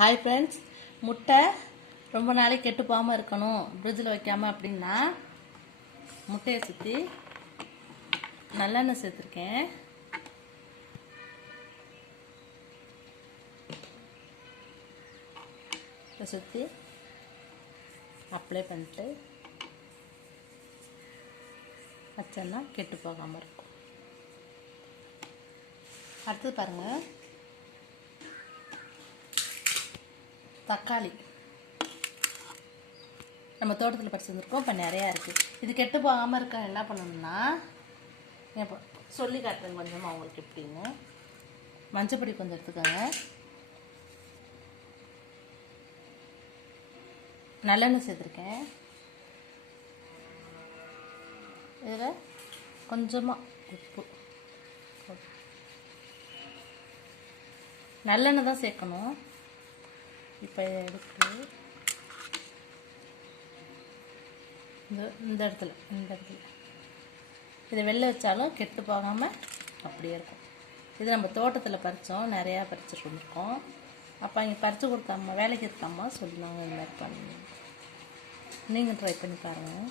Hi friends, முட்டை ரொம்ப நாளைக்கு கெட்டு போகாமல் இருக்கணும் ஃப்ரிட்ஜில் வைக்காமல் அப்படின்னா முட்டையை சுற்றி நல்லெண்ணெய் சேர்த்துருக்கேன். இதை சுற்றி அப்ளை பண்ணிட்டு வச்சோன்னா கெட்டு போகாமல் இருக்கும். அடுத்தது பாருங்கள், தக்காளி நம்ம தோட்டத்தில் பறிச்சுருந்துருக்கோம். இப்போ நிறையா இருக்குது. இது கெட்டு போகாமல் இருக்க என்ன பண்ணணும்னா, இப்போ சொல்லி காட்டுறேன் கொஞ்சமாக அவங்களுக்கு எப்படின்னு. மஞ்சப்பொடி கொஞ்சம் எடுத்துக்கோங்க, நல்லெண்ணெய் சேர்த்துருக்கேன், இதில் கொஞ்சமாக உப்பு. நல்லெண்ணெய் தான் சேர்க்கணும். இப்போ இதை எடுத்து இந்த இடத்துல இதை வெளில வச்சாலும் கெட்டு போகாமல் அப்படியே இருக்கும். இது நம்ம தோட்டத்தில் பறித்தோம், நிறையா பறிச்சுட்டு வந்துருக்கோம். அப்போ இங்கே பறித்து கொடுத்தாம்மா, வேலைக்கு இருக்காம்மா சொல்லுவாங்க, இது மாதிரி பண்ணுங்க. நீங்கள் ட்ரை பண்ணி பாருங்கள்.